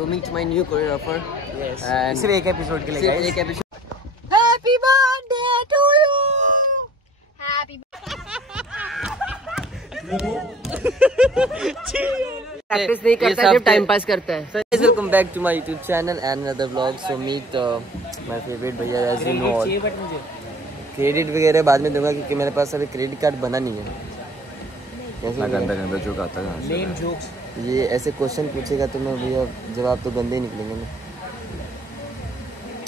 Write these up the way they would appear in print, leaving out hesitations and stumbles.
coming to my new choreographer. Yes. And सिर्फ एक episode के लिए guys. एक episode. Happy birthday to you. Happy. Practice नहीं करता है, सिर्फ टाइम पास करता है. So guys, welcome back to my YouTube channel and another vlog. So meet my favorite भैया, as you know all. Credit वगैरह बाद में दूंगा क्योंकि मेरे पास अभी क्रेडिट कार्ड बना नहीं है. गंदा जोक आता है. Lame jokes. ये ऐसे क्वेश्चन पूछेगा तो मैं भैया जवाब तो गंदे ही निकलेंगे ना.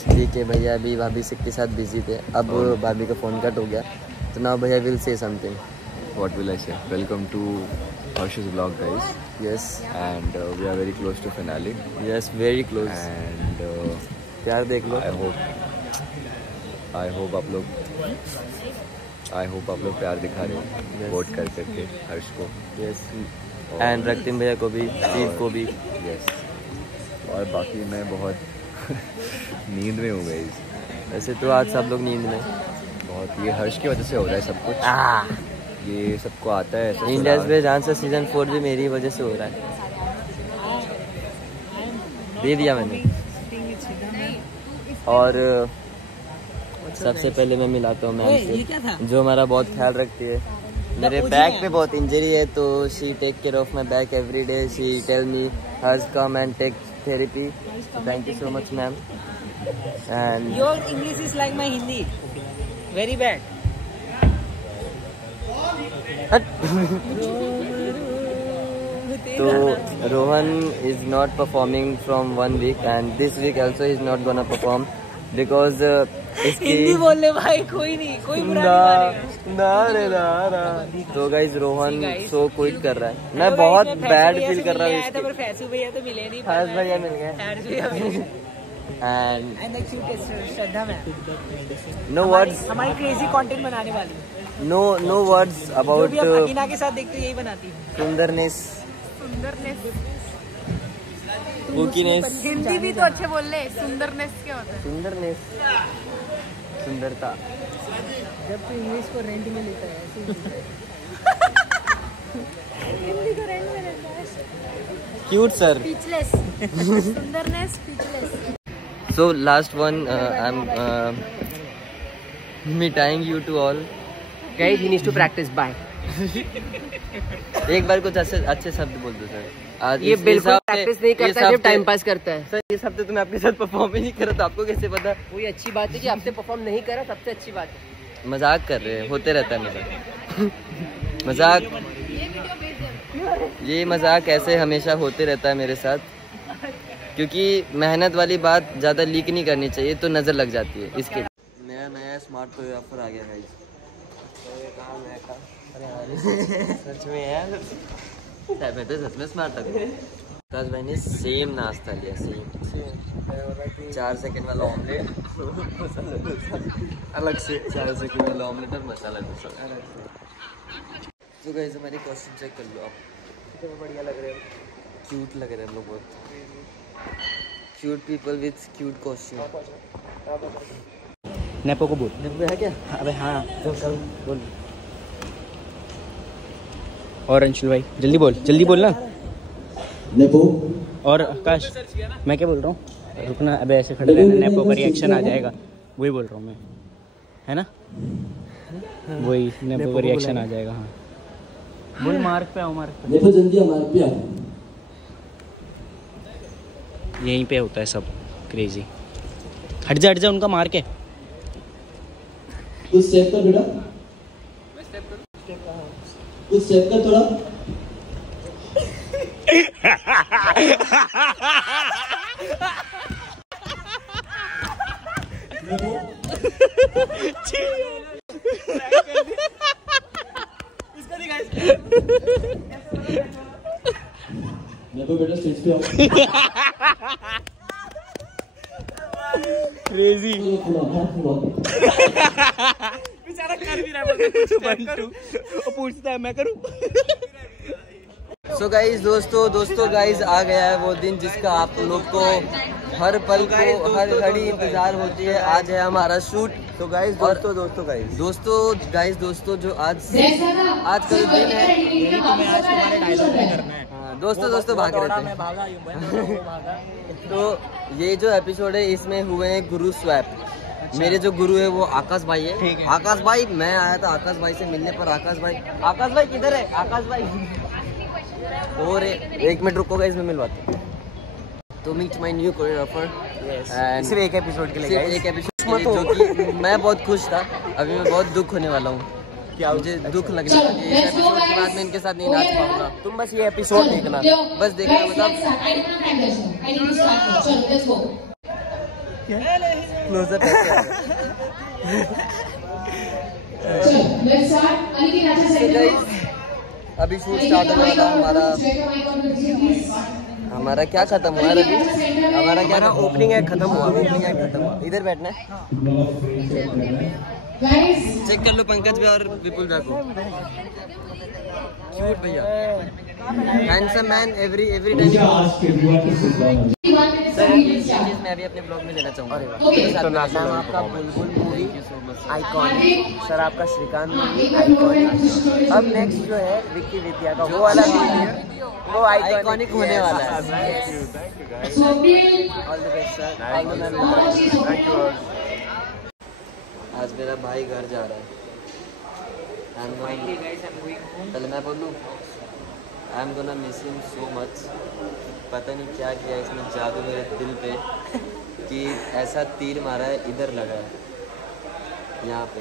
ठीक है भैया, अभी भाभी के साथ बिजी थे, अब भाभी का फोन कट हो गया तो now भैया will say something. What will I say? Welcome to Harsh's vlog, guys. Yes. And we are very close to finale. Yes, very close. And प्यार देख लो. I hope आप लोग प्यार दिखा रहे हो वोट कर करके हर्ष को. Yes. एंड रक्तिम भैया को भी, स्टीव को भी. Yes. और बाकी मैं बहुत नींद में हूँ गाइस. वैसे तो आज सब लोग नींद में बहुत. ये हर्ष की वजह से हो रहा है सब कुछ. ये सबको आता है. इंडियाज बेस्ट डांसर सीजन 4 भी मेरी वजह से हो रहा है. दे दिया मैंने. और सबसे पहले मैं मिलाता हूँ मैम से जो हमारा बहुत ख्याल रखती है. मेरे बैक पे बहुत इंजरी है तो she take care of my back every day. She tell me Harsh come and take therapy. Thank you so much ma'am. And Your English is like my Hindi. Very bad. तो Rohan is not performing from 1 week and this week also is not gonna perform because Hindi बोलने भाई कोई नहीं, कोई बुरा नहीं मानेगा. तो गाइज रोहन शो क्विट कर रहा है. मैं बहुत बैड फील कर रहा हूँ. पर फैसू भैया तो मिले नहीं. हर्ष भैया मिल गए. And the cutest Shraddha ma'am. No words. हमारी क्रेजी कंटेंट बनाने वाली है. नो वर्ड्स अबाउट अकीना के साथ देखते यही बनाती है. सुंदरनेस. कुकीनेस. हिंदी भी तो अच्छे बोल ले. सुंदरनेस क्या होता है? सुंदरनेस, सुंदरता. जब तू इंग्लिश को रेंट में लेता है ऐसे हिंदी को रेंट में लेता है. Cute sir. स्पीचलेस. सुंदरनेस speechless. So last one, I'm मिटाएंगे you to all. Guys, he needs to practice. Bye. एक बार कुछ अच्छे शब्द बोल दो सर. आज ये बिल्कुल प्रैक्टिस नहीं करता है, सिर्फ टाइम पास करता है. सर इस हफ्ते तो मैं आपके साथ परफॉर्म ही नहीं कर रहा था. आपको कैसे पता? कोई अच्छी बात है कि आपसे परफॉर्म नहीं करा, सबसे अच्छी बात है. मजाक कर रहे हैं, होते रहता है मजाक. मजाक, ये मजाक ऐसे हमेशा होते रहता है मेरे साथ क्योंकि मेहनत वाली बात ज़्यादा लीक नहीं करनी चाहिए तो नज़र लग जाती है. इसके मेरा नया स्मार्ट कोरियोग्राफर आ गया गाइस. सच में यार, मैं तो सच में स्मार्ट था. राज भाई ने सेम नाश्ता लिया. सेम 4 सेकंड वाला ऑमलेट अलग से, 4 सेकंड वाला ऑमलेट और मसाला डोसा. तो गाइस हमारी कॉस्ट्यूम चेक कर लो आप. कितने बढ़िया लग रहे हैं. क्यूट लग रहे हैं हम लोग बहुत. Cute people with cute costume. Nepo को बोल. नेपो है क्या? अबे हाँ चल बोल. और अंशुल भाई जल्दी बोल ना. नेपो और आकाश मैं क्या बोल रहा हूँ. रुकना अबे ऐसे खड़े रहना. नेपो का रिएक्शन आ जाएगा. वही बोल रहा हूँ मैं, है ना. वही नेपो का रिएक्शन आ जाएगा. हाँ बोल. मार्क पे आओ. मार्क पे नेपो जल्दी मार्क पे आओ. यहीं पे होता है सब क्रेजी. हट जा उनका मार्क है. कुछ स्टेप कर बेटा. कुछ स्टेप कर थोड़ा. नेपो बेटा स्टेज पे आओ. क्रेजी. बेचारा कर भी रहा है. पूछता है मैं करूं. सो गाइस दोस्तों गाइस आ गया है वो दिन जिसका आप लोग को हर पल को हर घड़ी इंतजार होती है. आज है हमारा शूट. तो गाइस दोस्तों दोस्तों जो आज का दिन है. तुम्हें आज तुम्हारे डायलॉग नहीं करना है. दोस्तों भाग रहे थे। मैं भागा यूं वो भागा। तो ये जो एपिसोड है इसमें हुए हैं गुरु स्वैप। मेरे जो गुरु है वो आकाश भाई है। आकाश भाई, मैं आया था आकाश भाई से मिलने पर। आकाश भाई किधर है? आकाश भाई और 1 मिनट रुकोगा, इसमें मिलवाते। तो मीट माय न्यू कोरियोग्राफर। सिर्फ एक एपिसोड के लिए, एक एपिसोड जो कि मैं बहुत खुश था। अभी मैं बहुत दुख होने वाला हूँ। क्या मुझे दुख लगने लगा कि इस एपिसोड के बाद मैं इनके साथ नहीं नाच पाऊंगा। तुम बस ये एपिसोड देखना, बस देखना। मतलब क्लोजअप अभी शूट स्टार्ट होने वाला। हमारा क्या खत्म हुआ अभी? हमारा क्या ओपनिंग है खत्म हुआ। इधर बैठना है। चेक कर लो पंकज भैया और विपुल भैया को। क्यूट भैया, handsome man every time. Sir ये चीज मैं अभी अपने ब्लॉग में लेना चाहूँगा। तो नाम आपका बुलबुल मूवी आइकॉनिक, सर आपका श्रीकांत मूवी आइकॉनिक। अब नेक्स्ट जो है विक्की विद्या का वो वाला वीडियो, वो आइकॉनिक होने वाला है। All the best sir. आज मेरा भाई घर जा रहा है। पहले मैं बोलूँ, I am gonna miss him so much. पता नहीं क्या किया इसने जादू मेरे दिल पे कि ऐसा तीर मारा है, इधर लगा है यहाँ पे।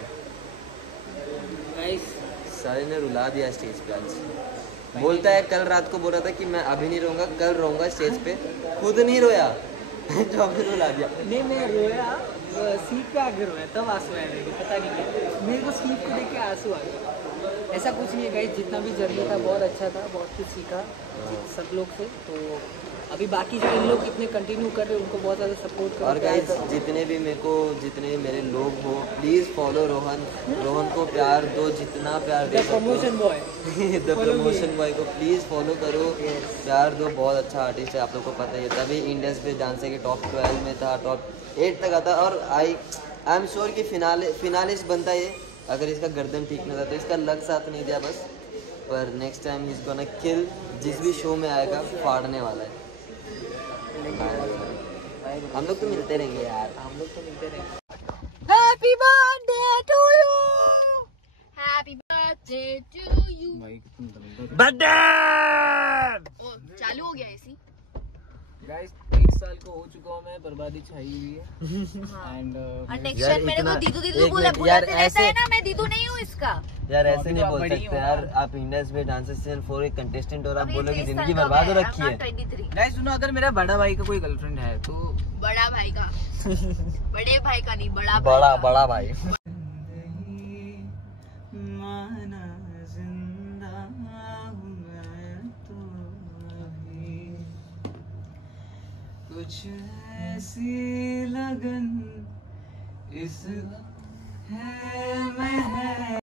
सारे ने रुला दिया स्टेज पे। आज बोलता है, कल रात को बोल रहा था कि मैं अभी नहीं रहूँगा, कल रहूँगा स्टेज पे। खुद नहीं रोया जो अभी रुला दिया। नहीं मैं रोया, सीट पे आगे रोया, तब आंसू आया मेरे को। पता नहीं क्या, मेरे को सीट को देख के आंसू आ गया। ऐसा कुछ नहीं है गाइस, जितना भी जर्नी था बहुत अच्छा था, बहुत कुछ सीखा सब लोग से। तो अभी बाकी जो इन लोग इतने कंटिन्यू कर रहे हैं उनको बहुत ज़्यादा सपोर्ट करो। और गाइस जितने भी मेरे लोग हो, प्लीज़ फॉलो रोहन को प्यार दो, जितना प्यार दे सकते हो। Promotion boy the promotion boy को प्लीज़ फॉलो करो, प्यार दो। बहुत अच्छा आर्टिस्ट है, आप लोग को पता ही है। तभी इंडियंस पे डांसर के टॉप 12 में था, टॉप 8 तक आता। और आई एम श्योर कि फिनालिस्ट बनता ये, अगर इसका गर्दन ठीक नहीं था तो। इसका लग साथ नहीं दिया बस, पर next time is gonna kill. जिस भी शो में आएगा फाड़ने वाला है। हम लोग तो मिलते रहेंगे यार, हम लोग तो मिलते रहेंगे। Happy birthday to you. Happy birthday to you. Birthday ओ चालू हो गया ऐसी। गाइस 1 साल को हो चुका हूँ मैं, बर्बादी छाई हुई है। एंड नेक्स्ट मेरे को दीदू बुलाते रहता है ना, मैं दीदू नहीं हूँ इसका। यार ऐसे नहीं बोल सकते यार। आप इंडियंस में डांसर सीजन 4 एक कंटेस्टेंट और आप बोलोगे जिंदगी बर्बाद हो रखी है। गाइस सुनो, अगर मेरा बड़ा भाई का कोई गर्लफ्रेंड है तो बड़ा भाई का बड़े भाई का नहीं, बड़ा भाई। कुछ ऐसी लगन इस है मैं है